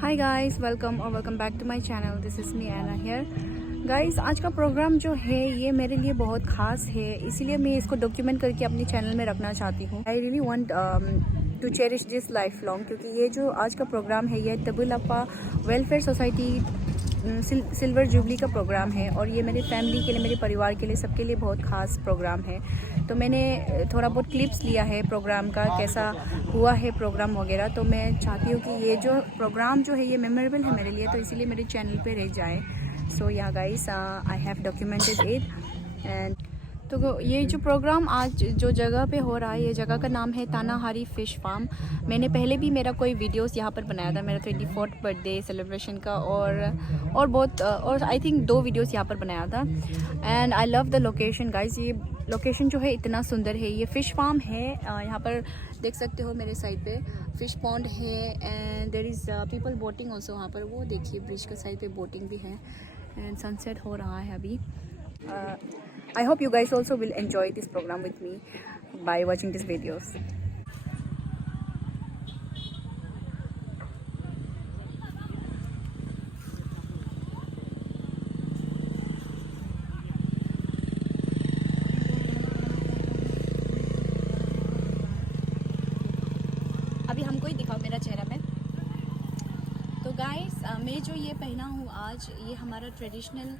Hi guys, welcome back to my channel. This is me Anna here. Guys, आज का programme जो है ये मेरे लिए बहुत ख़ास है, इसीलिए मैं इसको डॉक्यूमेंट करके अपने चैनल में रखना चाहती हूँ। I really want to cherish this life long, क्योंकि ये जो आज का प्रोग्राम है ये तबुलप्पा वेलफेयर सोसाइटी सिल्वर जुबली का प्रोग्राम है और ये मेरी फैमिली के लिए, मेरे परिवार के लिए, सबके लिए बहुत ख़ास प्रोग्राम है। तो मैंने थोड़ा बहुत क्लिप्स लिया है प्रोग्राम का, कैसा हुआ है प्रोग्राम वगैरह। तो मैं चाहती हूँ कि ये जो प्रोग्राम जो है ये मेमोरेबल है मेरे लिए, तो इसीलिए मेरे चैनल पे रह जाए। सो या guys, I have documented it. And तो ये जो प्रोग्राम आज जो जगह पे हो रहा है, ये जगह का नाम है तानाहारी फ़िश फार्म। मैंने पहले भी मेरा कोई वीडियोस यहाँ पर बनाया था, मेरा 24th बर्थडे सेलिब्रेशन का, और बहुत और आई थिंक 2 वीडियोस यहाँ पर बनाया था। And I love the location guys. ये लोकेशन जो है इतना सुंदर है। ये फ़िश फार्म है, यहाँ पर देख सकते हो मेरे साइड पे फ़िश पॉन्ड है and there is people boating also. वहाँ पर वो देखिए ब्रिज के साइड पे बोटिंग भी है एंड सनसेट हो रहा है अभी। I hope you guys also will enjoy this program with me by watching these videos. अभी हमको ही दिखाओ मेरा चेहरा में। तो गाइस, मैं जो ये पहना हूँ आज, ये हमारा ट्रेडिशनल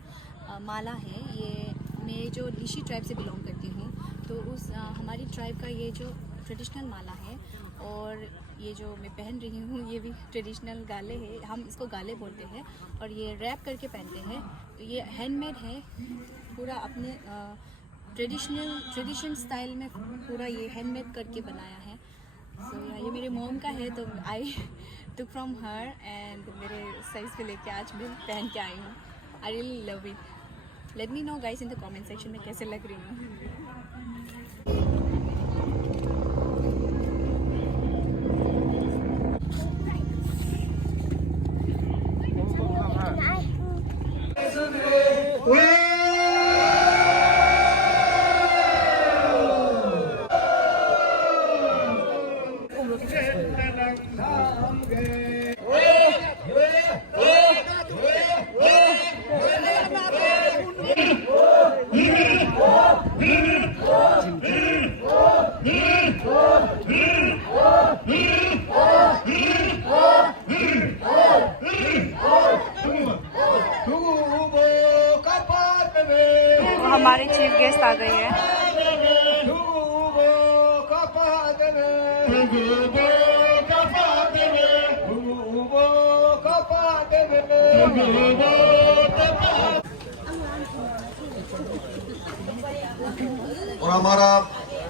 माला है। ये मैं जो लिशी ट्राइब से बिलोंग करती हूँ, तो उस हमारी ट्राइब का ये जो ट्रेडिशनल माला है, और ये जो मैं पहन रही हूँ ये भी ट्रेडिशनल गाले है। हम इसको गाले बोलते हैं और ये रैप करके पहनते हैं। तो ये हैंडमेड है, पूरा अपने ट्रेडिशन स्टाइल में पूरा ये हैंडमेड करके बनाया है। सो ये मेरे मॉम का है, तो आई टुक फ्रॉम हर एंड मेरे साइज़ पे लेके आज मैं पहन के आई हूँ। I really love it. Let me know guys in the comment section में कैसे लग रही हूँ। हमारे चीफ गेस्ट आ गए हैं। और हमारा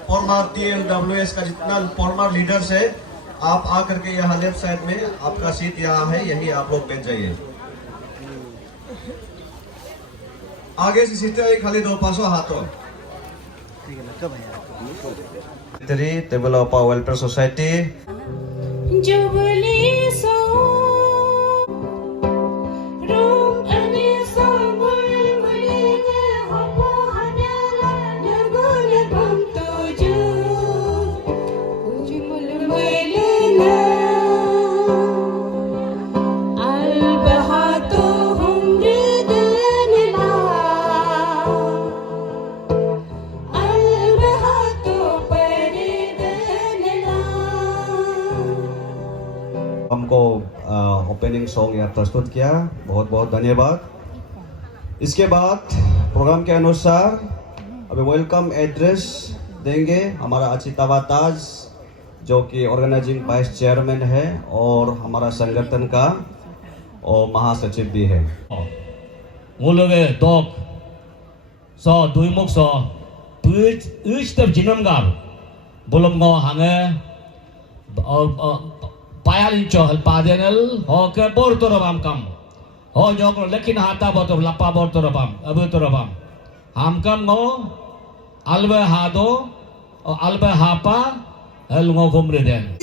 फॉर्मर TLWS का जितना फॉर्मर लीडर्स है, आप आकर के यहाँ लेफ्ट साइड में आपका सीट यहाँ है, यही आप लोग बैठ जाइए। आगे से सीटें खाली 2 पासों हाथों। तबुलप्पा वेलफेयर सोसाइटी हमको ओपनिंग सॉन्ग यहाँ प्रस्तुत किया, बहुत बहुत धन्यवाद। इसके बाद प्रोग्राम के अनुसार अभी वेलकम एड्रेस देंगे हमारा अचितावा ताज, जो कि ऑर्गेनाइजिंग वाइस चेयरमैन है और हमारा संगठन का और महासचिव भी है। मुलगे दोक सो दुईमुख सो पुज तब जिनमगाब बुलमगो हांगे पायल चहल पादेनल हो के बोर तोरबाम कम हो जोक लेकिन हाथा बोतर लपा बोर तोरबाम अब तोरबाम हम कम गो अलबे हादो और अलबे हापा हलगो घुमरे देन।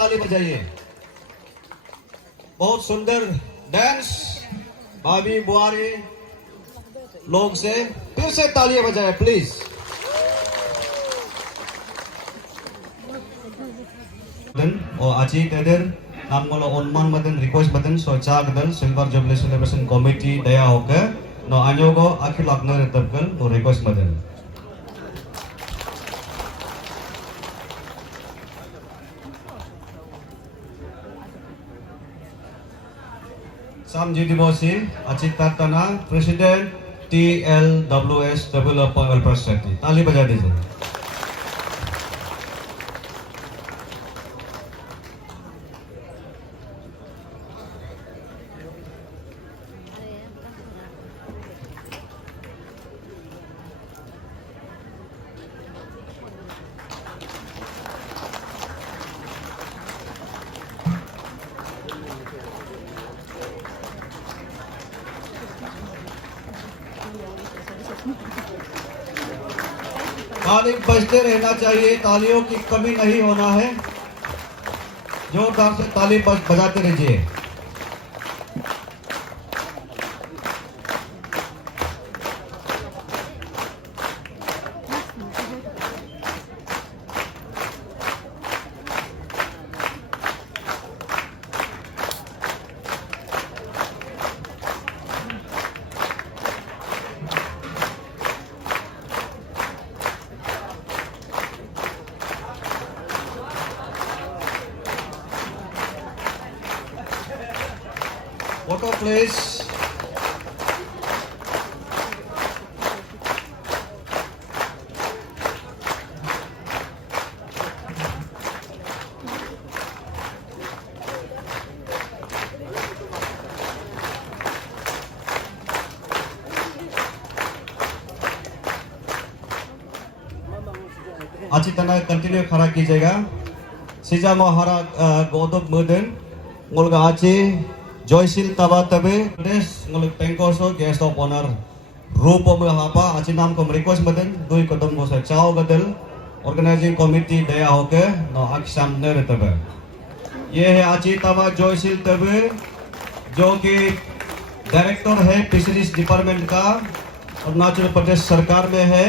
ताली बजाइए। बहुत सुंदर डांस भाभी बुआरी लोग से फिर से तालियां बजाए प्लीज। और आची तेदर नाम गोलो ओनमान मदन रिक्वेस्ट बदन सोचा गदल सिल्वर जुबली सेलिब्रेशन कमिटी दया होके नो आन्योगो आखिर लगने रहतबकल नो रिक्वेस्ट बदन Sam Judi Bosi, Acik Tatana, President TLWS Developer Welfare Society. ताली बजा दीजिए। ताली बजते रहना चाहिए, तालियों की कमी नहीं होना है। जोरदार से ताली बजाते रहिए। Photo please. अच्छी तरह कंटिन्यू खड़ा कीजिएगा। सिजा मोहरा गोदब मुदन mulga Aachi Joysil Taba Tabe, Des, Ngolek Pengkoso, Guest of Honor, Rupo Hapa, Achinam Com Request Button, Dui Kodom Gosa Chao Gadel, Organizing Committee Daya Hoke, No Aksam Neretabe. ये है आची तवा जोयसिल तबे जो कि director है fisheries department का अरुणाचल प्रदेश सरकार में है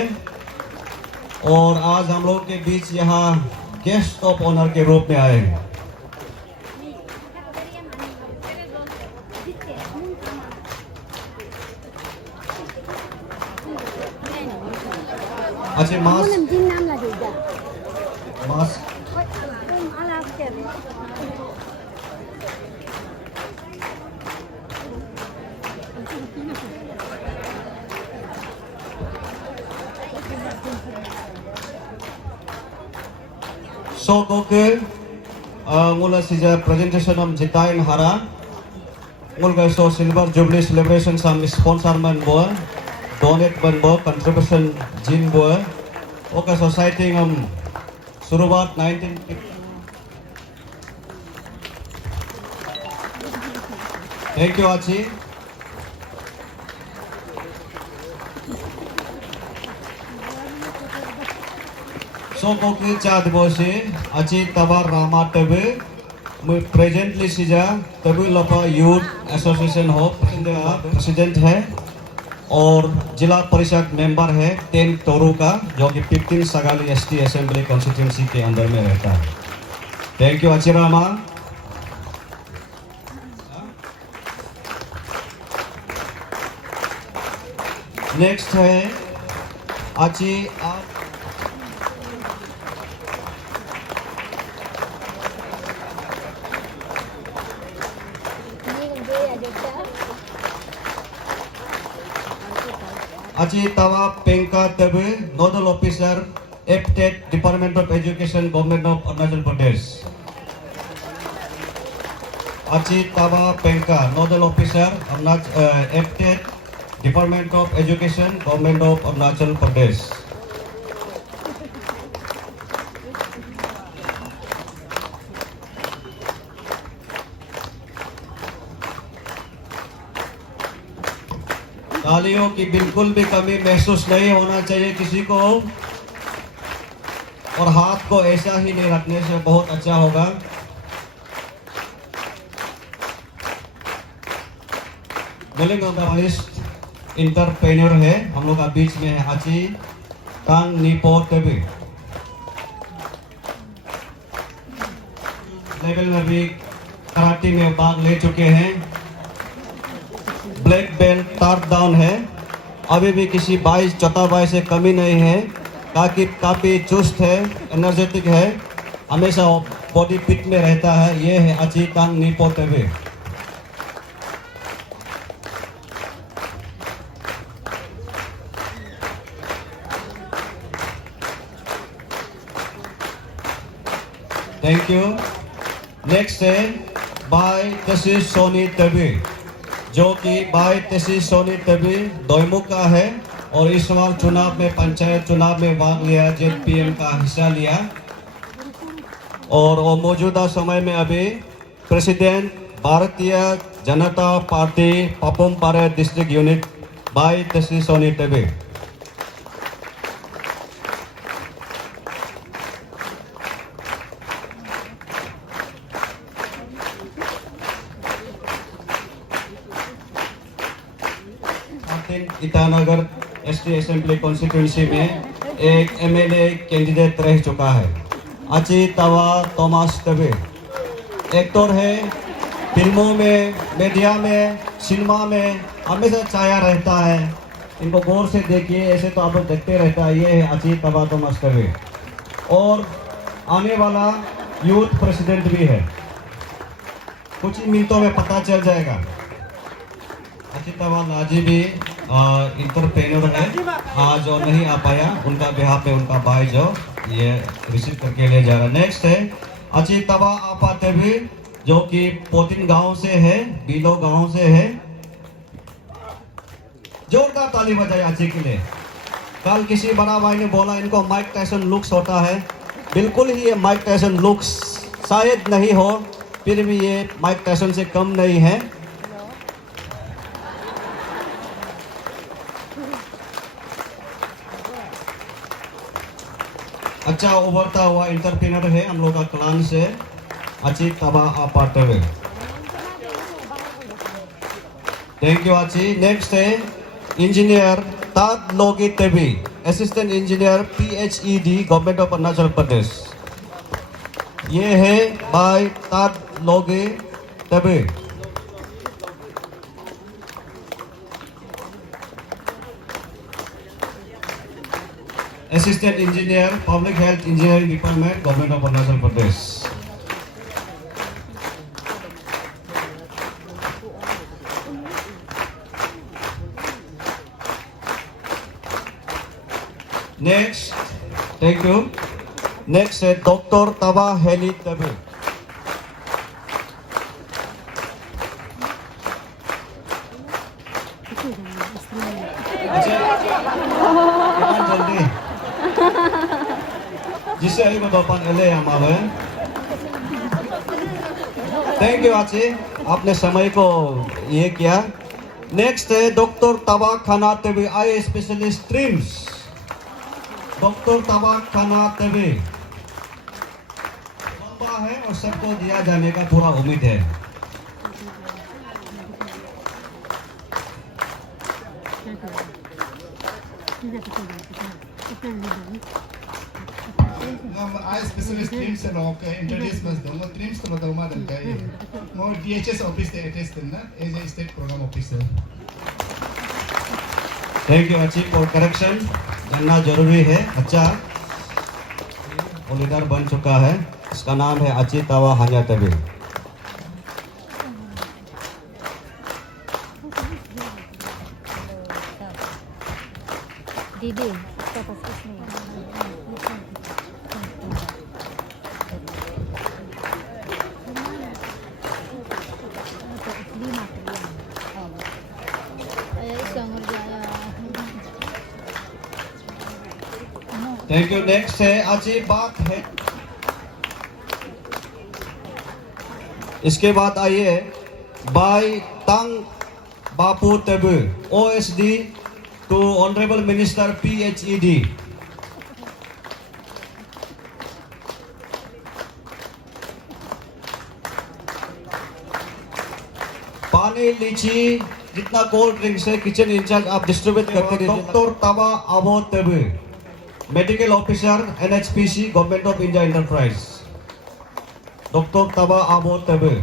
और आज हम लोग के बीच यहाँ गेस्ट ऑफ ऑनर के रूप में आए हैं। अच्छा mask mask So okay, mula sija presentation am jitain hara, mulga so silver jubilee celebration sam sponsor man boy, donate man boy, contribution jin boy, okay society am शुरुआत 19 Thank you Aachi. So Konkani चाँद बोसे आची तबार रामा तबे मैं presently सीजा तबे लपा youth association हो president है और जिला परिषद मेंबर है 10 तोरू का जो कि 15 सगाली एसटी असेंबली कॉन्स्टिट्यूंसी के अंदर में रहता है। Thank you Achi Rama. Next है Achi Aji Tawa Penka Tabe, Nodal Officer, FTET, Department of Education, Government of Arunachal Pradesh. Aji Tawa Penka, Nodal Officer, FTET, Department of Education, Government of Arunachal Pradesh. तालियों की बिल्कुल भी कमी महसूस नहीं होना चाहिए किसी को और हाथ को ऐसा ही नहीं रखने से बहुत अच्छा होगा। मुलिंग इंटरप्रेन्योर है, हम लोग का बीच में है आची तांग नीपो तेबे। लेवल में भी कराटे में भाग ले चुके हैं, ब्लैक बेल्ट टार डाउन है, अभी भी किसी चौथा बाई से कमी नहीं है, ताकि काफ़ी चुस्त है, एनर्जेटिक है, हमेशा बॉडी फिट में रहता है। ये है आची तांग नीपो तेबे। Thank you. नेक्स्ट है बाय तसी सोनी तेबे, जो कि बाय तसी सोनी तेबे दोईमुख का है और इस बार चुनाव में पंचायत चुनाव में भाग लिया, ZPM का हिस्सा लिया और वो मौजूदा समय में अभी president Bharatiya Janata party Papum Pare district unit bye तसी Soni तेबे। ईटानगर ST असेंबली कॉन्स्टिट्यूंसी में एक MLA कैंडिडेट रह चुका है। आची तावा थॉमस तेबे एक्टर है, फिल्मों में, मीडिया में, सिनेमा में हमेशा छाया रहता है। इनको गौर से देखिए, ऐसे तो आप लोग देखते रहता है। ये है आची तावा थॉमस तेबे और आने वाला यूथ प्रेसिडेंट भी है, कुछ ही मिनटों में पता चल जाएगा। अचितावा लाजी भी इंटरप्रेन्योर है, आज और नहीं आ पाया, उनका बिहार पे उनका भाई जो ये रिसीव करके ले जा रहा है। नेक्स्ट है अचितावा आपा तेबे, जो कि पोतिन गांव से है, बीलो गांव से है। जोरदार ताली बजाई आची के लिए। कल किसी बड़ा भाई ने बोला इनको माइक टायसन लुक्स होता है, बिल्कुल ही ये माइक टायसन लुक्स शायद नहीं हो, फिर भी ये माइक टायसन से कम नहीं है। अच्छा उभरता हुआ इंटरप्रेन्योर है हम लोग का क्लान से, आची Tawa Apa Tebe. Thank you Achi. Next है engineer Tad Logi Tebe, assistant engineer PHED government of Arunachal Pradesh. ये है बाय Tad Logi Tebe. Assistant engineer public health engineering department government of Arunachal Pradesh. Next, thank you. Next है डॉक्टर तावा हेली तेबे। जल्दी जिससे अभी दोपन एले हमारे। थैंक यू आची, आपने समय को ये किया। नेक्स्ट है डॉक्टर तावा खाना तेबे, आई स्पेशलिस्ट ट्रिम्स। डॉक्टर तावा खाना तेबे लंबा है और सबको दिया जाने का पूरा उम्मीद है। I specialist teams and okay introduce mas dong teams to madal madal kai mo DHS office de test na as a state program officer। Thank you अच्छी फॉर करेक्शन, जानना जरूरी है। अच्छा वो लीडर बन चुका है, इसका नाम है आची तावा हान्या तेबे। दीदी इसका कुछ नहीं थैंक यू। नेक्स्ट है आची बात है। इसके बाद आइए bye Thang Bapu Tebe, OSD to honourable minister PHED। पानी लीची जितना कोल्ड ड्रिंक्स है किचन इंचार्ज आप डिस्ट्रीब्यूट करते रहिए। Doctor Taba Abo Tabe, medical officer NHPC government of India enterprise, doctor Taba Abo Tabe.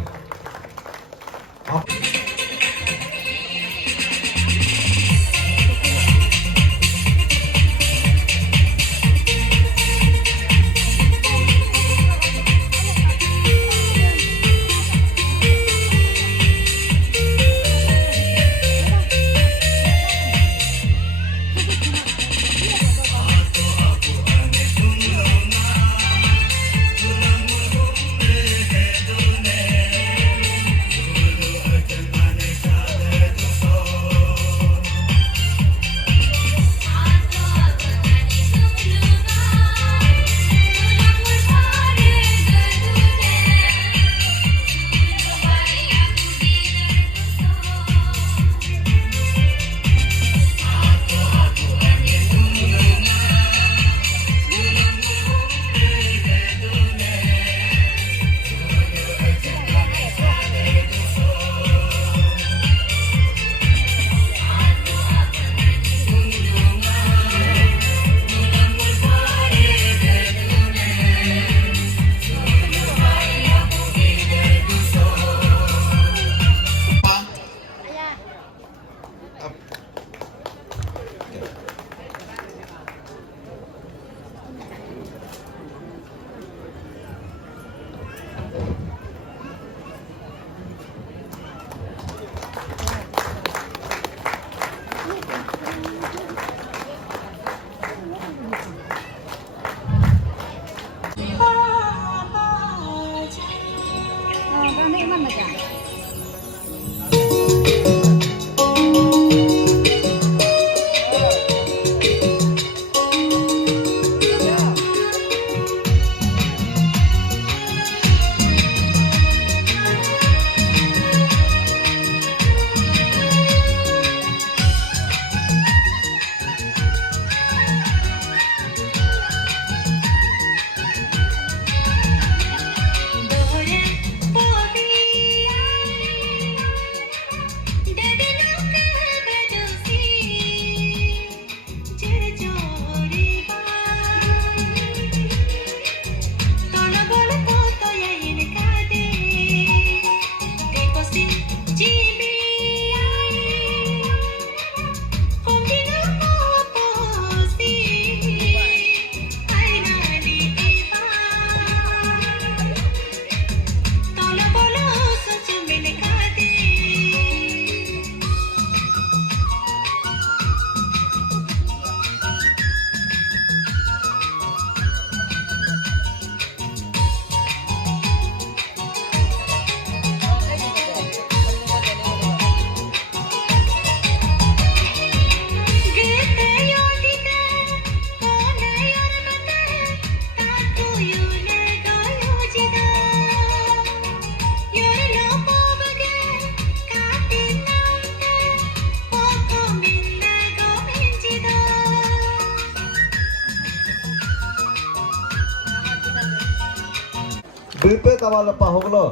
बिल्पे तवाल पाहोगलो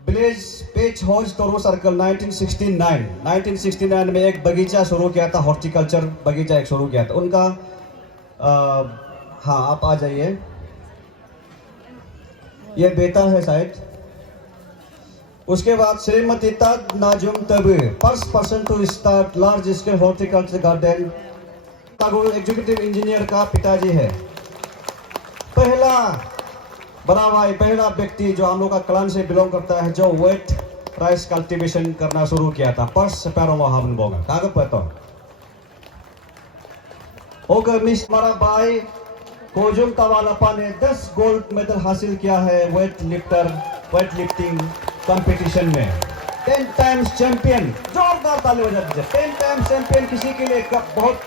village पेच हॉज तोरो सर्कल 1969 में एक बगीचा शुरू किया था, हॉर्टिकल्चर बगीचा एक शुरू किया था उनका। हाँ आप आ जाइए, ये बेटा है शायद। उसके बाद श्रीमती तद नाजुम तबे first person to start large scale horticulture garden, executive engineer का पिताजी है। पहला बड़ा भाई, पहला व्यक्ति जो हम लोग का क्लान से बिलोंग करता है जो वेट राइस कल्टीवेशन करना शुरू किया था। पर्स पैरों में हम बोगा कागज पता होगा। मिस हमारा भाई कोजुम तवालपा ने 10 गोल्ड मेडल हासिल किया है वेट लिफ्टिंग कंपटीशन में। 10 टाइम्स चैंपियन, जोरदार ताली बजा दीजिए। 10 टाइम्स चैंपियन किसी के लिए बहुत,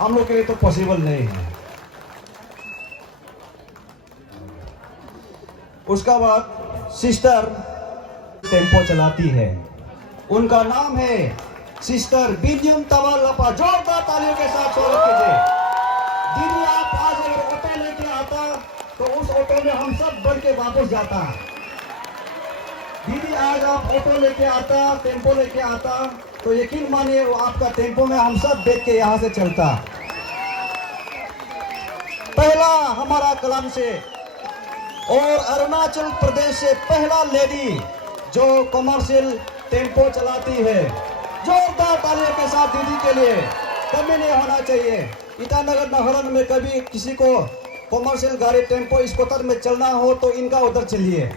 हम लोग के लिए तो पॉसिबल नहीं है। उसका बाद सिस्टर टेम्पो चलाती है, उनका नाम है सिस्टर बिन्युम तवालपा। जोरदार तालियों के साथ स्वागत कीजिए। दीदी आप आज अगर ऑटो लेके आता तो उस ऑटो में हम सब बढ़ के वापस जाता। दीदी आज आप ऑटो लेके आता, टेम्पो लेके आता, तो यकीन मानिए वो आपका टेम्पो में हम सब बैठ के यहाँ से चलता। पहला हमारा कलम से और अरुणाचल प्रदेश से पहला लेडी जो कमर्शियल टेम्पो चलाती है। जोरदार तालियों के साथ दीदी के लिए। कमी नहीं होना चाहिए। ईटानगर नहरन में कभी किसी को कमर्शियल गाड़ी टेम्पो स्कूटर में चलना हो तो इनका उधर चलिए,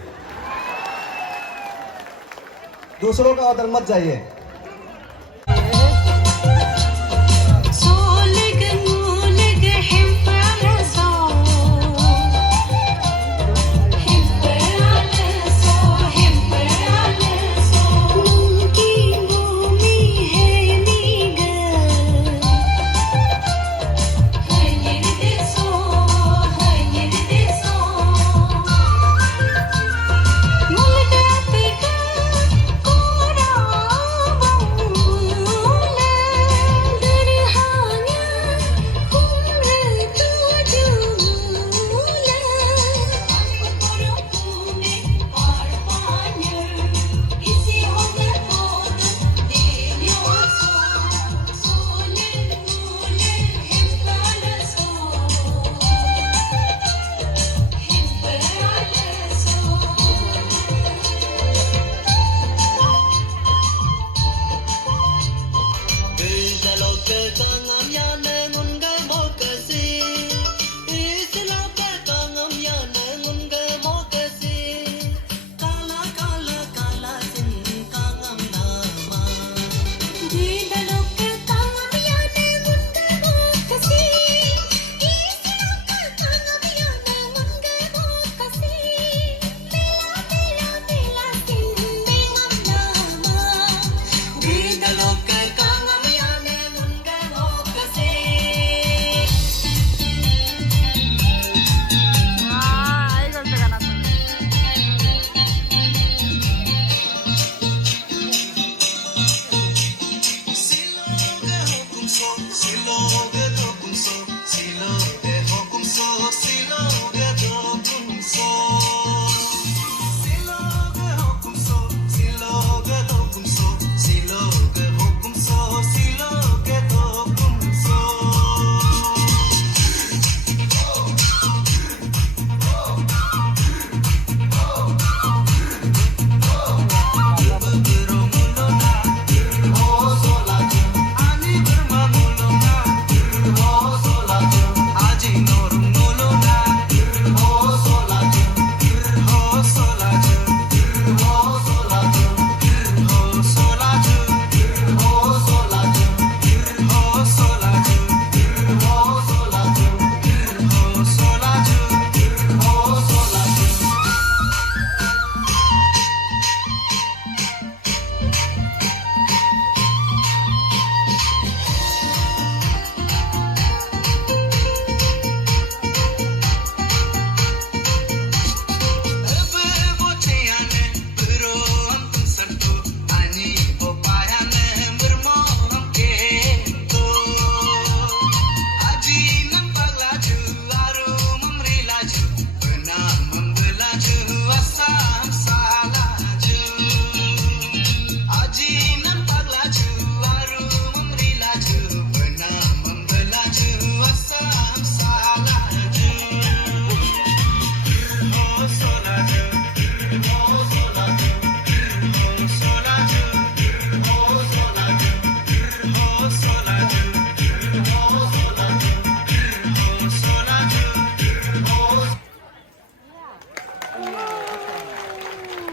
दूसरों का उधर मत जाइए।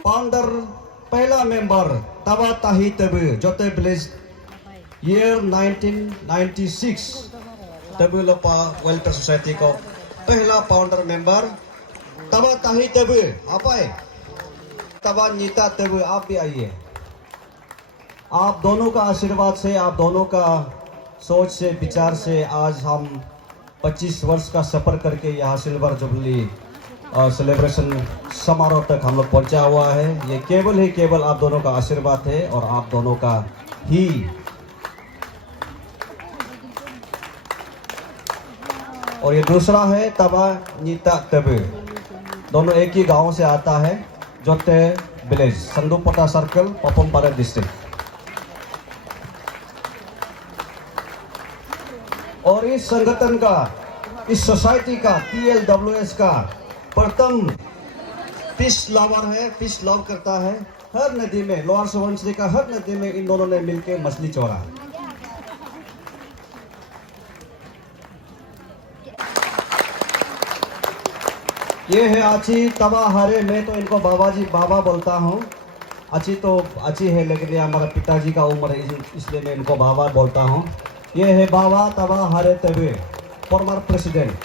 फाउंडर पहला मेंबर तबा ताही तब जोते विलेज ईयर 1996 तब लोपा वेलफेयर सोसाइटी को पहला फाउंडर मेंबर तबा ताही तब आप आए, तबा नीता तब आप भी आइए। आप दोनों का आशीर्वाद से, आप दोनों का सोच से, विचार से आज हम 25 वर्ष का सफ़र करके यहाँ सिल्वर जुबली और सेलिब्रेशन समारोह तक हम लोग पहुँचा हुआ है। ये केवल ही केवल आप दोनों का आशीर्वाद है और आप दोनों का ही। और ये दूसरा है तबा नीता तब, दोनों एक ही गांव से आता है, जोते विलेज, संदूपटा सर्कल, पपमपारा डिस्ट्रिक्ट। और इस संगठन का, इस सोसाइटी का, TLWS का प्रथम फिश लवर है, फिश लव करता है। हर नदी में, लोअर सुबनसिरी का हर नदी में इन दोनों ने मिलकर मछली चोरा। ये है आची तवा हरे, मैं तो इनको बाबा बोलता हूँ। आची तो आची है, लेकिन ये हमारा पिताजी का उम्र है, इसलिए मैं इनको बाबा बोलता हूँ। ये है बाबा तवा हरे तवे, फॉर्मर प्रेसिडेंट।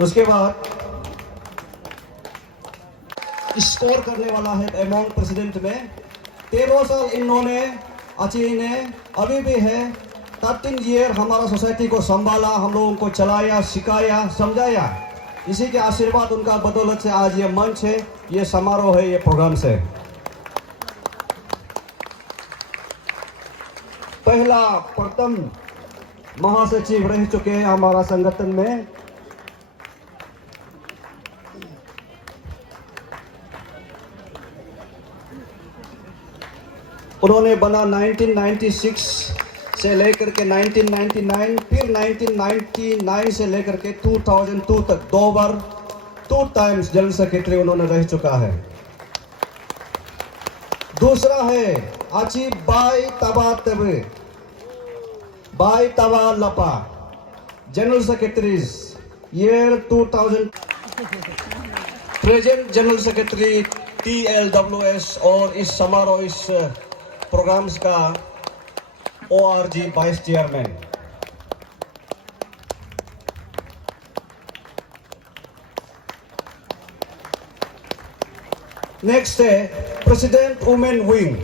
उसके बाद स्कोर करने वाला है अमोंग प्रेसिडेंट में 13 साल इन्होंने, आची ने अभी भी है 13 ईयर हमारा सोसाइटी को संभाला, हम लोगों को चलाया, सिखाया, समझाया। इसी के आशीर्वाद, उनका बदौलत से आज ये मंच है, ये समारोह है, ये प्रोग्राम है। पहला प्रथम महासचिव रह चुके हैं हमारा संगठन में। उन्होंने बना 1996 से लेकर के 1999, फिर 1999 से लेकर के 2002 तक 2 बार 2 टाइम्स जनरल सेक्रेटरी उन्होंने रह चुका है। दूसरा है आची बाई तबा तबे, बाई Taba Lapa, general secretaries year 2000, present general secretary TLWS और इस समारोह, इस प्रोग्राम्स का ORG वाइस चेयरमैन। नेक्स्ट है president women wing.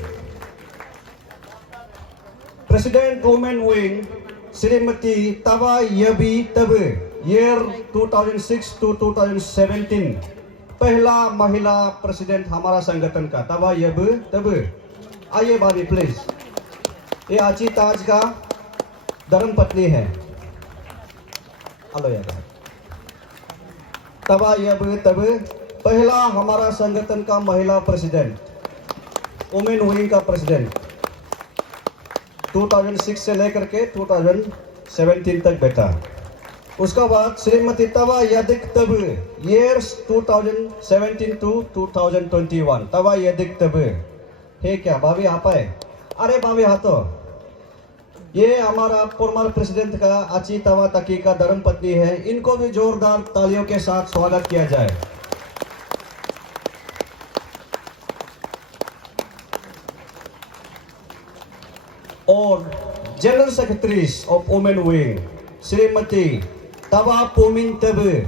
President women wing Shrimati Tawa Yabi Tabe, year 2006 to 2017, पहला महिला प्रेसिडेंट हमारा संगठन का, तवा यबी तबे। आइए भाभी प्लीज। ये आची ताज का धर्म पत्नी है। हेलो यार। तबा यबी तबे पहला हमारा संगठन का महिला प्रेसिडेंट, वुमेन विंग का प्रेसिडेंट, 2006 से लेकर के 2017 तक बैठा। उसका बाद श्रीमती तवा यदिक तबे, ईयर्स 2017 to 2021, तवा यदिक तबे है। क्या भाभी आप आए? अरे भाभी हाथों। ये हमारा फॉर्मर प्रेसिडेंट का आची तवा तकी का धर्म पत्नी है। इनको भी जोरदार तालियों के साथ स्वागत किया जाए। और general secretaries of women wing Shrimati Tawa Pomin Tabe,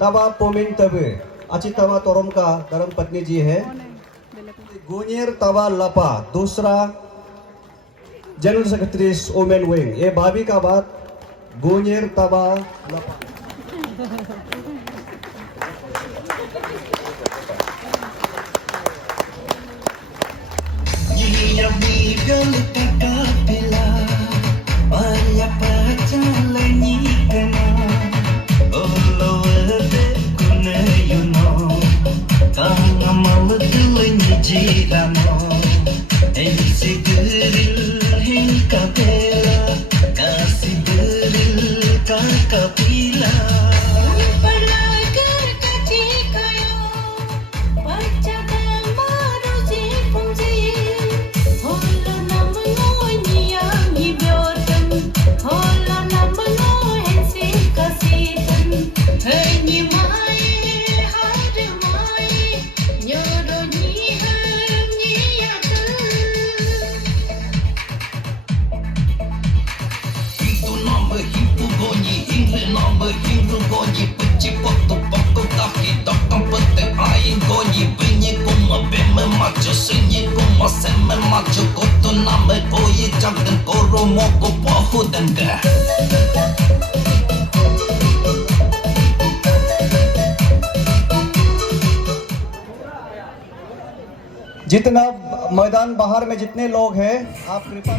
Tawa Pomin तबे, आची तवा तोरम का धर्म पत्नी जी है। गुनियर तवा लपा दूसरा जनरल सेक्रेटरी वुमेन विंग। ये भाभी का बात, गुनियर तवा लपा। जितना मैदान बाहर में जितने लोग हैं, आप कृपा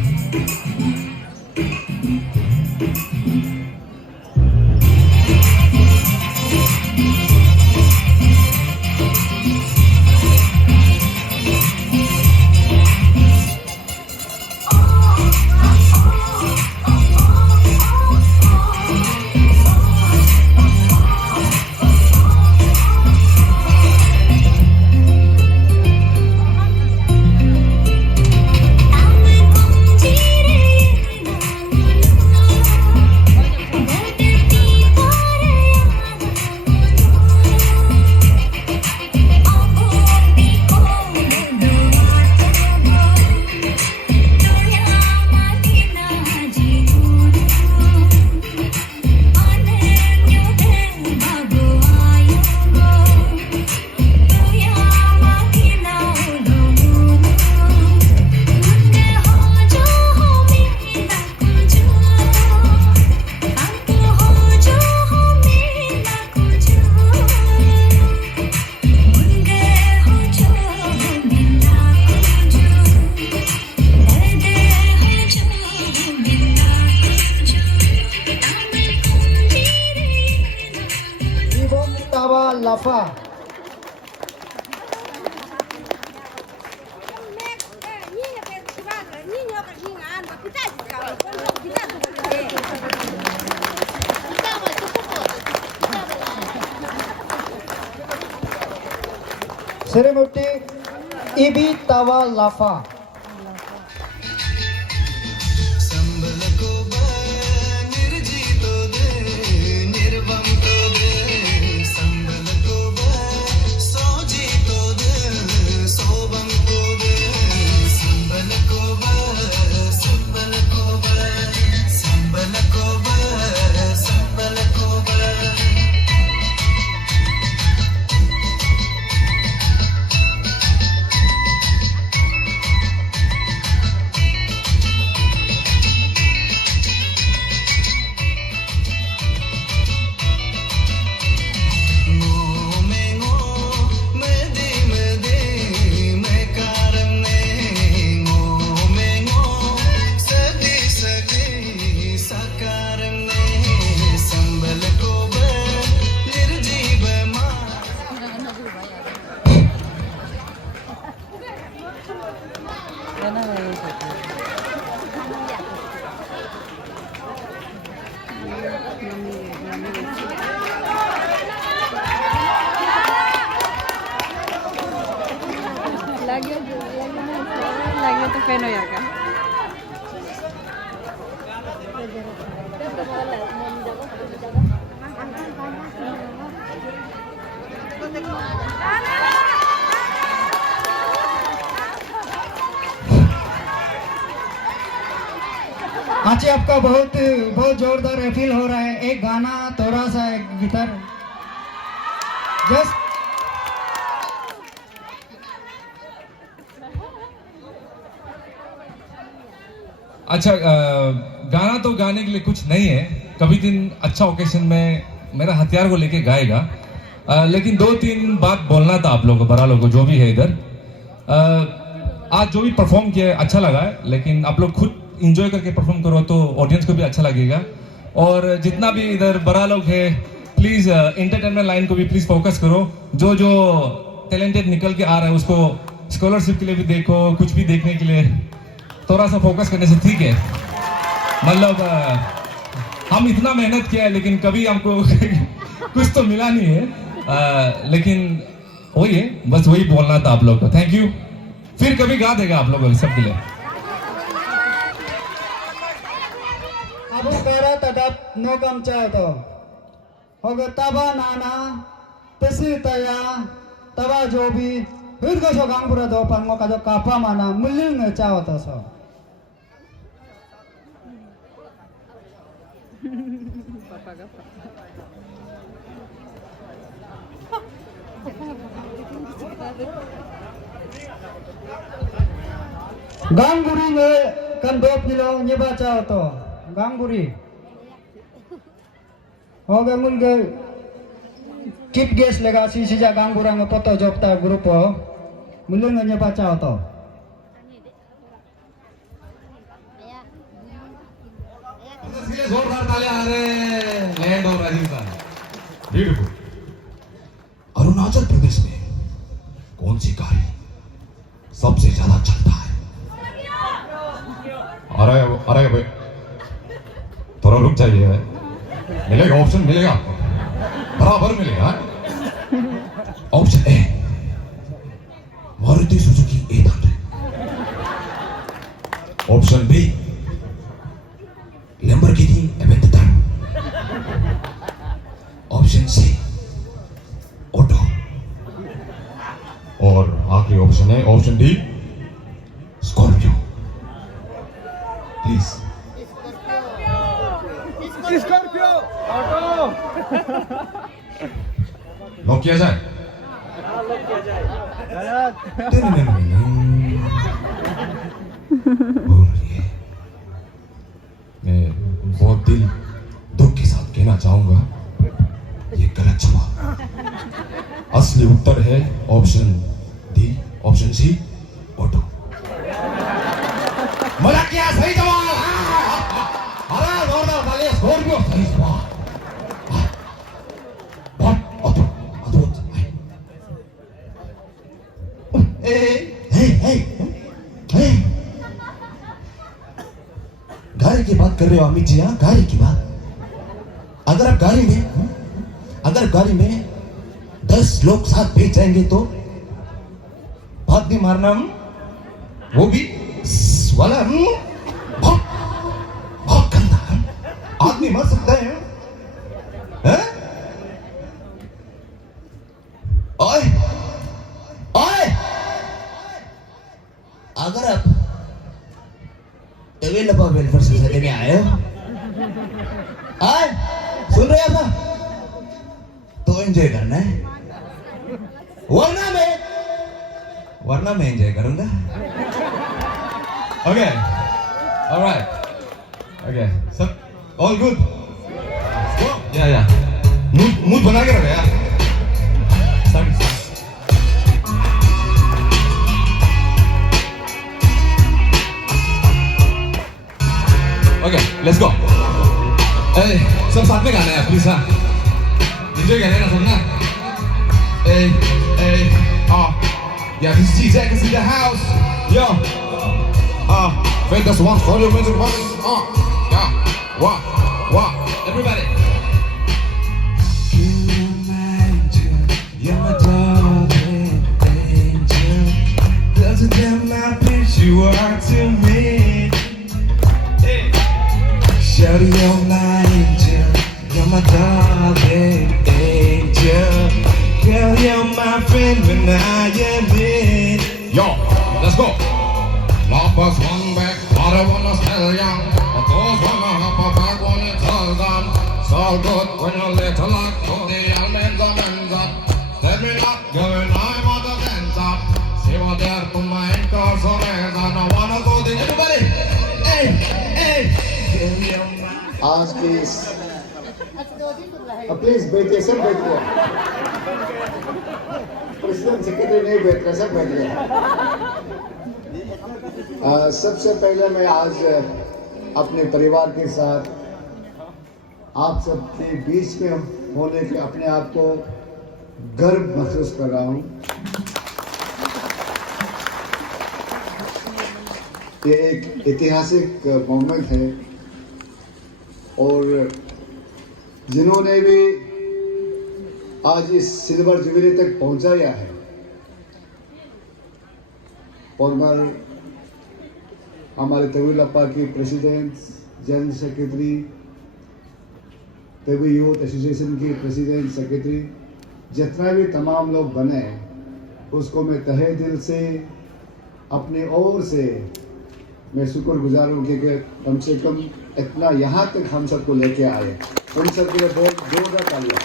लाफा Srimuti Ibi Tawa Lafa. lagi tu fan ya kan? आज आपका बहुत बहुत जोरदार फील हो रहा है। एक गाना थोड़ा सा एक गिटार जस्ट अच्छा गाना तो गाने के लिए कुछ नहीं है, कभी दिन अच्छा ओकेशन में मेरा हथियार को लेके गाएगा, लेकिन 2-3 बात बोलना था आप लोगों को, बड़ा लोगों को जो भी है इधर। आज जो भी परफॉर्म किया अच्छा लगा है, लेकिन आप लोग खुद इंजॉय करके परफॉर्म करो तो ऑडियंस को भी अच्छा लगेगा। और जितना भी इधर बड़ा लोग है प्लीज एंटरटेनमेंट लाइन को भी प्लीज फोकस करो। जो जो टैलेंटेड निकल के आ रहा है उसको स्कॉलरशिप के लिए भी देखो, कुछ भी देखने के लिए थोड़ा सा फोकस करने से ठीक है। मतलब हम इतना मेहनत किया है लेकिन कभी हमको कुछ तो मिला नहीं है, लेकिन वही है, बस वही बोलना था आप लोग को। Thank you. फिर कभी गा देगा आप लोग सबके लिए। Abu kara tadap nogam chayto. Hoga taba nana tesi taya taba jobi hirgo so gangpura do pango kajo kapa mana mulil ne chawata so. Gangguri ne kan 2 kilo nyeba chawto. Gangguri. Hoga mulge kit gas lega sija ganggurang poto jobta grupo mulung nya baca to. जोरदार तालियां आ रहे land और Rajiv sir. Beautiful. Arunachal Pradesh में कौन सी गाड़ी सबसे ज्यादा चलता है? अरे भाई थोड़ा रुक जाइए, मिलेगा ऑप्शन, मिलेगा आपको, बराबर मिलेगा। Option A Maruti Suzuki 800, option B Lamborghini Aventador, option C auto, और आखिरी ऑप्शन है option D Scorpio. Please lock किया जाए। मैं बहुत दिल दुख के साथ कहना चाहूंगा ये गलत जवाब। असली उत्तर है option D, option C auto. मजा किया, सही जवाब। अरे जोरदार तालियां, स्कॉर्पियो सही जवाब। बहुत अद्भुत, गाड़ी की बात कर रहे हो अमित जी? हाँ, गाड़ी की बात। अगर गाड़ी में 10 लोग साथ बैठ जाएंगे तो बात नहीं मारना, वो भी वाला बहुत बहुत गंदा आदमी मर सकता है, हैं? ओए ओए, अगर आप अवेलेबल वेलफेयर सोसाइटी में आए हो, सुन रहे हो तो एंजॉय करना है, वरना मैं एंजॉय करूंगा। ओके, ऑलराइट, ओके, सब ऑल गुड, या मूड बना के रखो यार। Okay, let's go. सब साथ में गाना है प्लीज, हाँ, एंजॉय करना है ना सब ना। Yeah, this is G-Jackers in the house. Yo, wait, that's one for the music brothers. Yeah, what, everybody. You're my darling angel. Doesn't damn my bitch you are to me. Hey, shawty, you're my angel. You're my darling angel. Girl, you're my friend when I am in. Yo, let's go. Love us one back, water wanna still young. Of course, wanna hop a back when it's all gone. It's all good when you're little like to the almonds and ends up. Let me not go and I'm on the dance up. See what they're to my ankles or legs. I don't wanna go to everybody. Hey, girl, you're my. आज की please बैठिए, सब बैठिए। President secretary नहीं बैठ रहे, सब बैठ गए। सबसे पहले मैं आज अपने परिवार के साथ आप सबके बीच में होने के अपने आप को गर्व महसूस कर रहा हूँ। ये एक ऐतिहासिक मोमेंट है और जिन्होंने भी आज इस सिल्वर जुबली तक पहुंचाया है, और मैं हमारे तवीलप्पा की president, general secretary, Tawi youth association की प्रेसिडेंट सेक्रेटरी, जितना भी तमाम लोग बने उसको मैं तहे दिल से अपनी ओर से मैं शुक्रगुजार हूँ कि कम से कम इतना यहाँ तक हम सबको लेके आए। उन सब के लिए बहुत जोरदार तालियां।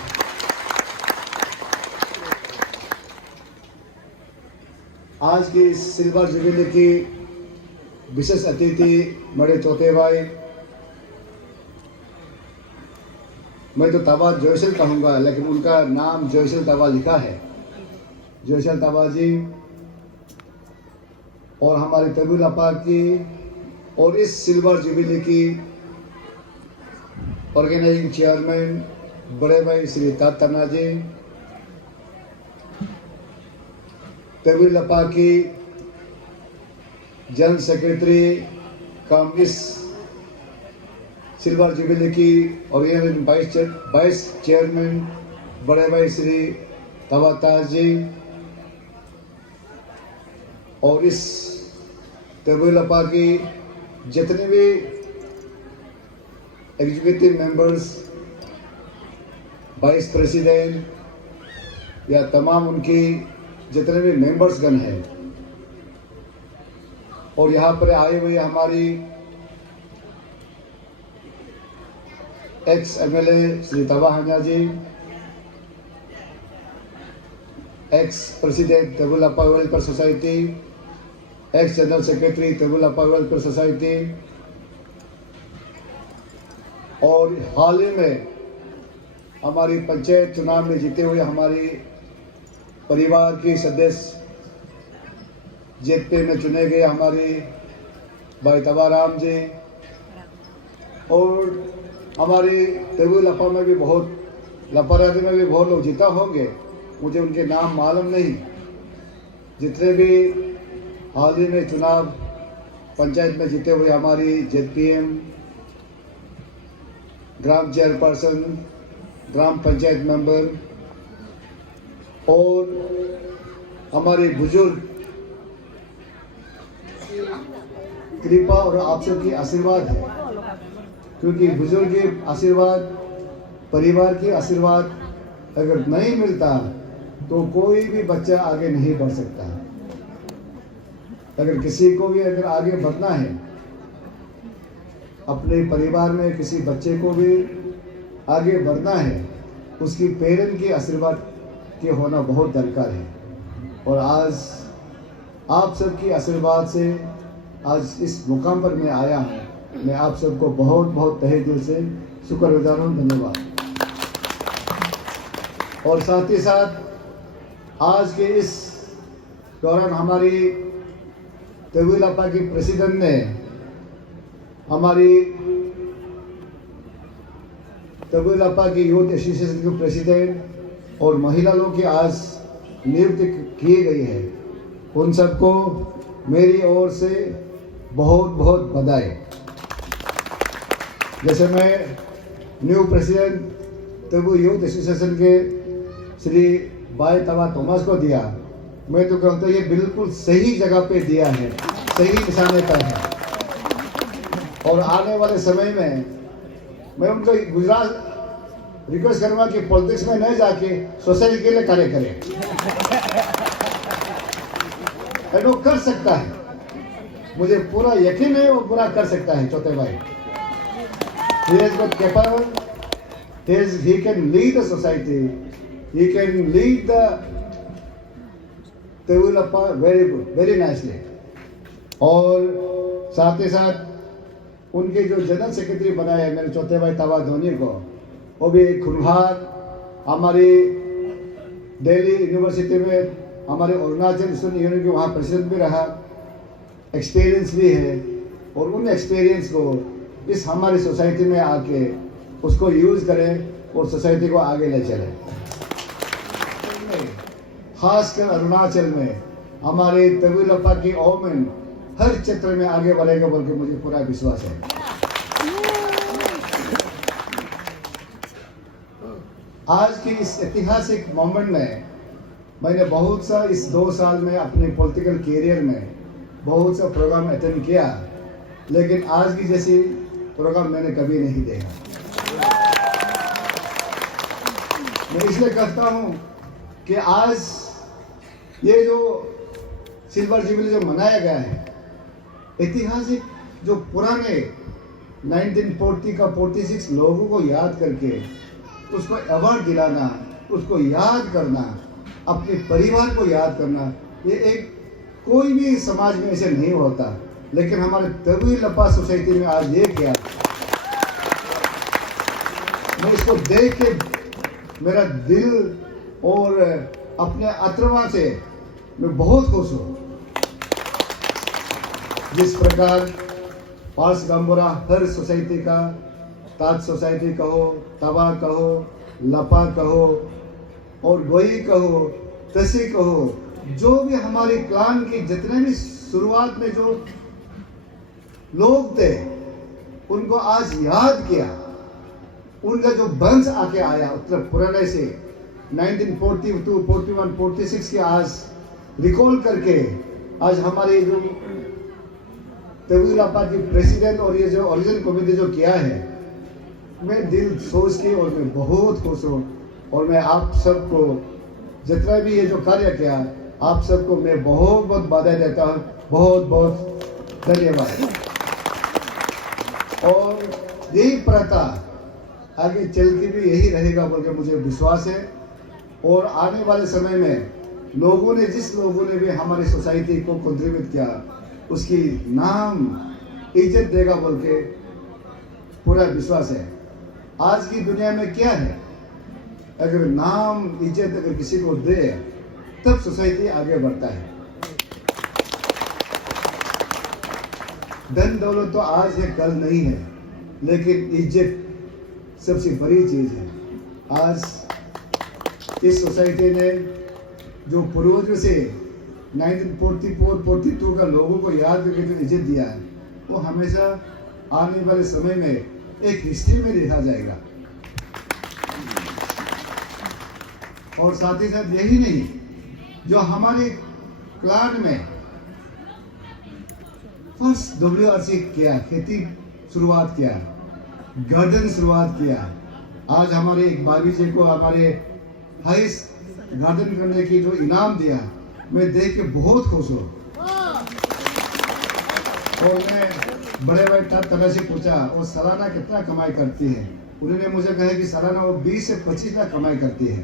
आज की सिल्वर जुबली की विशेष अतिथि मेरे चौथे भाई, मैं तो तवा जोयसल कहूँगा लेकिन उनका नाम जोयसल तवा लिखा है, जोयसल तवा जी, और हमारे तवीलप्पा की और इस सिल्वर जुबली की ऑर्गेनाइजिंग चेयरमैन बड़े भाई श्री तातना जी, तवीलप्पा की जनरल सेक्रेटरी कम इस सिल्वर जुबली की ऑर्गेनाइजिंग वाइस चेयरमैन बड़े भाई श्री तवाताज जी, और इस तवीलप्पा की जितने भी एग्जीक्यूटिव मेंबर्स, वाइस प्रेसिडेंट या तमाम उनकी जितने भी मेंबर्स गण हैं, और यहाँ पर आए हुए हमारी ex MLA Shri Tawa Hanja ji, ex president Tawilappa welfare society, ex general secretary Tawilappa welfare society, और हाल ही में हमारी पंचायत चुनाव में जीते हुए हमारी परिवार के सदस्य जेपी में चुने गए हमारे भाई तवाराम जी, और हमारी तवीलप्पा में भी बहुत लपाराती में भी बहुत लोग जीता होंगे, मुझे उनके नाम मालूम नहीं, जितने भी हाल ही में चुनाव पंचायत में जीते हुए हमारी ZPM, ग्राम चेयरपर्सन, ग्राम पंचायत मेंबर और हमारे बुजुर्ग कृपा और आप सबकी आशीर्वाद है, क्योंकि बुजुर्ग के आशीर्वाद, परिवार की आशीर्वाद अगर नहीं मिलता तो कोई भी बच्चा आगे नहीं बढ़ सकता। अगर किसी को भी अगर आगे बढ़ना है, अपने परिवार में किसी बच्चे को भी आगे बढ़ना है, उसकी पेरेंट की आशीर्वाद के होना बहुत दरकार है। और आज आप सबकी आशीर्वाद से आज इस मुकाम पर मैं आया हूँ। मैं आप सबको बहुत बहुत तहे दिल से शुक्रगुजार हूँ, धन्यवाद। और साथ ही साथ आज के इस दौरान हमारी तेवुलपा की प्रेसिडेंट ने हमारी तेवुलपा की यूथ एसोसिएशन के प्रेसिडेंट और महिला लोग की आज नियुक्ति की गई है। उन सबको मेरी ओर से बहुत बहुत बधाई। जैसे मैं न्यू प्रेसिडेंट तेवु यूथ एसोसिएशन के श्री भाई तवा थॉमस को दिया, मैं तो कहता हूँ ये बिल्कुल सही जगह पे दिया है, सही निशाने पर है। और आने वाले समय में मैं उनको गुजरात रिक्वेस्ट करूँगा कि पॉलिटिक्स में न जाके सोसाइटी के लिए कार्य करें। वो कर सकता है, मुझे पूरा यकीन है वो पूरा कर सकता है। चौथे भाई, he has got capable, he can lead the society, he can lead the Tevuilappa very good, very nicely। और साथ ही साथ उनके जो जनरल सेक्रेटरी बनाए हैं मेरे चौथे भाई तवा धोनी को, वो भी खुनहार, हमारी दिल्ली यूनिवर्सिटी में हमारे अरुणाचल स्टूडेंट यूनियन के वहाँ प्रेसिडेंट भी रहा, एक्सपीरियंस भी है। और उन एक्सपीरियंस को इस हमारी सोसाइटी में आके उसको यूज़ करें और सोसाइटी को आगे ले चलें। खासकर अरुणाचल में हमारे तेवुलपा की ओमेन हर क्षेत्र में आगे बढ़ेगा बोल के मुझे पूरा विश्वास है। आज की इस ऐतिहासिक मोमेंट में मैंने बहुत सा इस 2 साल में अपने पॉलिटिकल कैरियर में बहुत सा प्रोग्राम अटेंड किया, लेकिन आज की जैसी प्रोग्राम मैंने कभी नहीं देखा। मैं इसलिए कहता हूँ कि आज ये जो सिल्वर जुबली जो मनाया गया है, ऐतिहासिक जो पुराने 1940 का 46 लोगों को याद करके उसको अवार्ड दिलाना, उसको याद करना, अपने परिवार को याद करना, ये एक कोई भी समाज में ऐसे नहीं होता। लेकिन हमारे तेवुलपा सोसाइटी में आज ये किया, मैं इसको देख के मेरा दिल और अपने आत्मा से मैं बहुत खुश हूँ। जिस प्रकार पार्स गांबोरा हर सोसाइटी का, ताज सोसाइटी कहो, तवा कहो, लपा कहो और गोई कहो, तसी कहो, जो भी हमारी क्लान की जितने भी शुरुआत में जो लोग थे उनको आज याद किया। उनका जो वंश आके आया उत्तर पुराने से 1942, 41, 46 के आज रिकॉल करके आज हमारे जो तेवुलपा की प्रेसिडेंट और ये जो ओरिजिन कमेटी जो किया है, मैं दिल सोच के और मैं बहुत खुश हूँ। और मैं आप सबको जितना भी ये जो कार्य किया, आप सबको मैं बहुत बहुत बधाई देता हूँ, बहुत बहुत धन्यवाद। और यही प्रथा आगे चल के भी यही रहेगा बोल के मुझे विश्वास है। और आने वाले समय में लोगों ने, जिस लोगों ने भी हमारी सोसाइटी को कंट्रीब्यूट किया, उसकी नाम इज्जत देगा बोल के पूरा विश्वास है। आज की दुनिया में क्या है, अगर नाम इज्जत अगर किसी को दे तब सोसाइटी आगे बढ़ता है। धन दौलत तो आज है कल नहीं है, लेकिन इज्जत सबसे बड़ी चीज है। आज इस सोसाइटी ने जो पूर्वजों से 1944-42 का लोगों को याद करके जो इज्जत दिया है वो हमेशा आने वाले समय में एक हिस्ट्री में लिखा जाएगा। और साथ ही साथ यही नहीं, जो हमारे प्लांट में फर्स्ट WRC किया, खेती शुरुआत किया, गार्डन शुरुआत किया, आज हमारे एक बाबी जी को हमारे हाईएस्ट गार्डन करने की जो इनाम दिया, मैं देख के बहुत खुश हूँ। और मैं बड़े भाई तरह से पूछा वो सालाना कितना कमाई करती है, उन्होंने मुझे कहा कि सालाना वो 20 से 25 लाख कमाई करती है।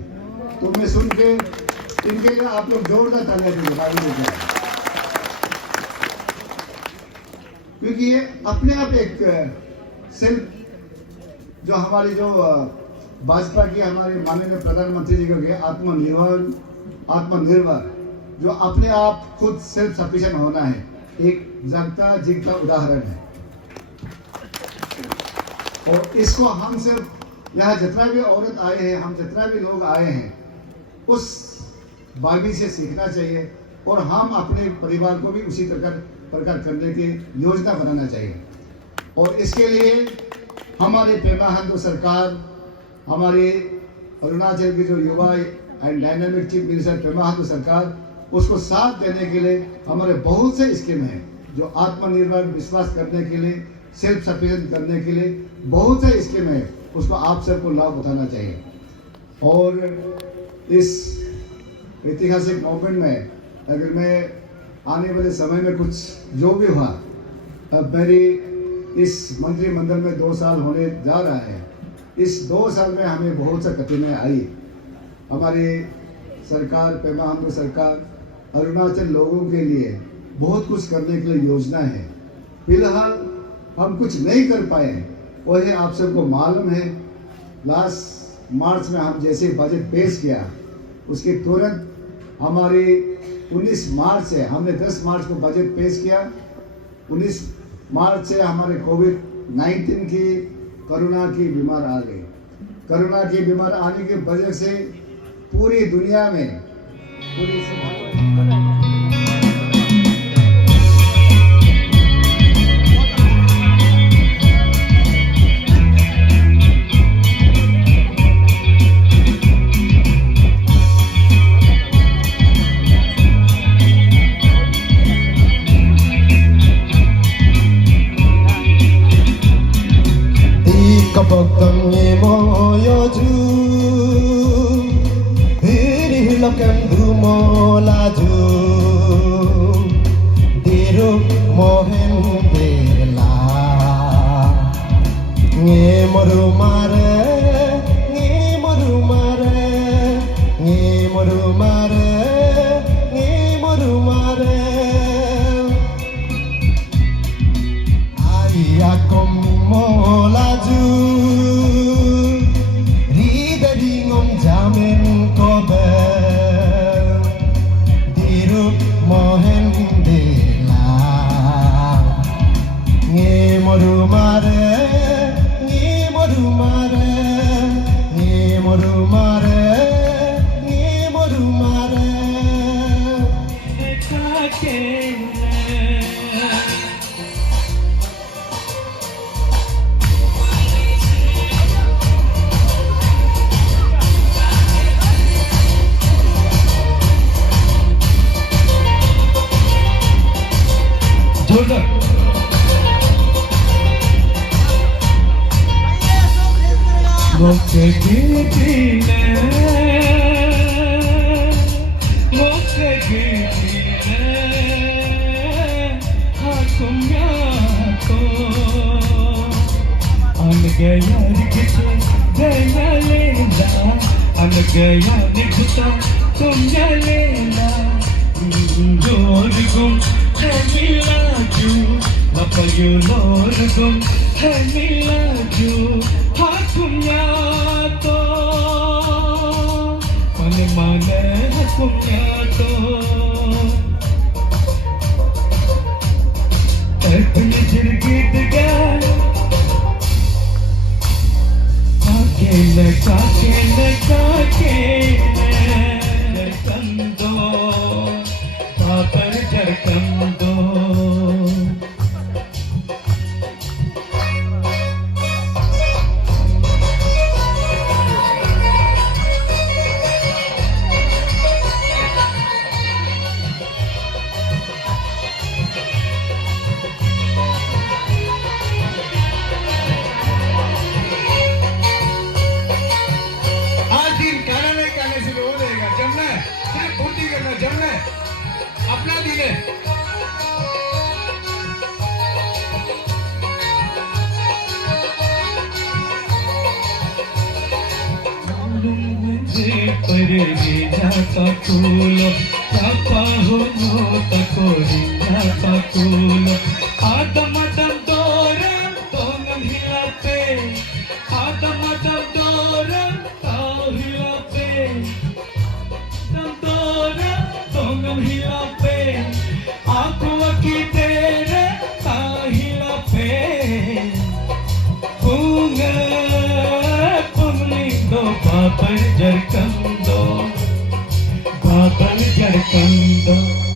तो मैं सुन के इनके लिए आप लोग जोरदार तालियां दीजिए, क्योंकि ये अपने आप एक सेल्फ, जो हमारी जो भाजपा की हमारे माननीय प्रधानमंत्री जी को कहे आत्मनिर्भर, जो अपने आप खुद सेल्फ सफिशिएंट होना है, एक जगता जिगता उदाहरण है। और इसको हम सिर्फ यहाँ जितना भी औरत आए हैं, हम जितना भी लोग आए हैं, उस भाभी से सीखना चाहिए और हम अपने परिवार को भी उसी प्रकार करने की योजना बनाना चाहिए। और इसके लिए हमारे पेमा खांडू सरकार, हमारे अरुणाचल की जो युवा and dynamic chief minister Pema Khandu सरकार, उसको साथ देने के लिए हमारे बहुत से स्कीम हैं, जो आत्मनिर्भर विश्वास करने के लिए, सेल्फ सफिशिएंट करने के लिए बहुत से स्कीम है, उसको आप सबको लाभ उठाना चाहिए। और इस ऐतिहासिक मोमेंट में अगर मैं आने वाले समय में कुछ जो भी हुआ, अब मेरी इस मंत्रिमंडल में 2 साल होने जा रहा है, इस 2 साल में हमें बहुत सा कठिनाई आई। हमारी सरकार, पेमा खांडू सरकार, अरुणाचल लोगों के लिए बहुत कुछ करने के लिए योजना है। फिलहाल हम कुछ नहीं कर पाए, वही आप सबको मालूम है। लास्ट मार्च में हम जैसे बजट पेश किया, उसके तुरंत हमारी 19 मार्च से, हमने 10 मार्च को बजट पेश किया, 19 मार्च से हमारे कोविड-19 की कोरोना की बीमार आ गई। कोरोना की बीमार आने की वजह से पूरी दुनिया में बाबर जरकम दो आज दिन गाना नहीं गाने से हो जाएगा, जमना है, सिर्फ पूर्ति करना, जमना है, अपना दिन है। पर जाता कूलो चापा हो तकोरी जाता कूलो आदम दम दोरम दोनम हिलाते आदम दम दोरम ताव हिलाते दम दोरम दोनम हिलाते आंखों की तेरे ता हिलाते पूंगे पुंगली दो बाबर जरकम दो बाबर जरकम दो